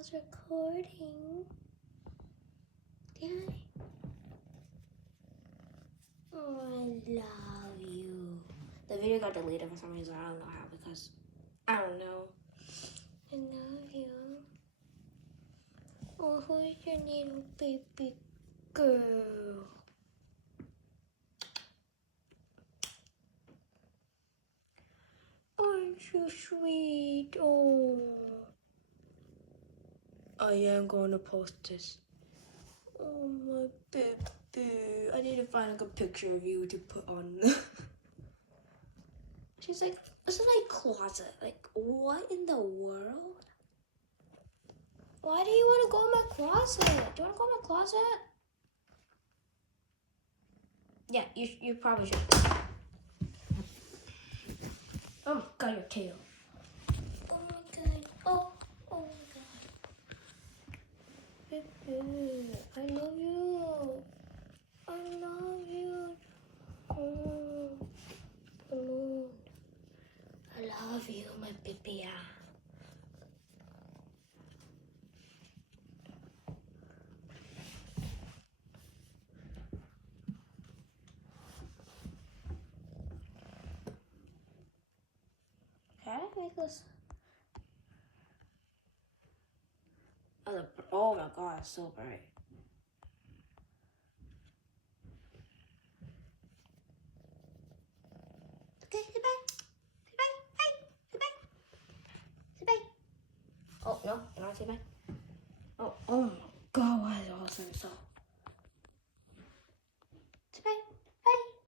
was recording. Did I? Oh, I love you. The video got deleted for some reason. I don't know how, because I don't know. I love you. Oh, who's your little baby girl? Aren't you sweet? Oh. I am going to post this. Oh, my baby. I need to find a good picture of you to put on. She's like, this is my closet. Like, what in the world? Why do you want to go in my closet? Do you want to go in my closet? Yeah, you probably should. Oh my god, your tail. Oh my god. Oh my god. Baby, I love you. I love you. Oh, balloon. I love you, my baby. Can I make this? Oh my god, it's so bright. Okay, say bye. Say bye. Bye. Say bye. Say bye. Oh, no, you're not say bye. Oh my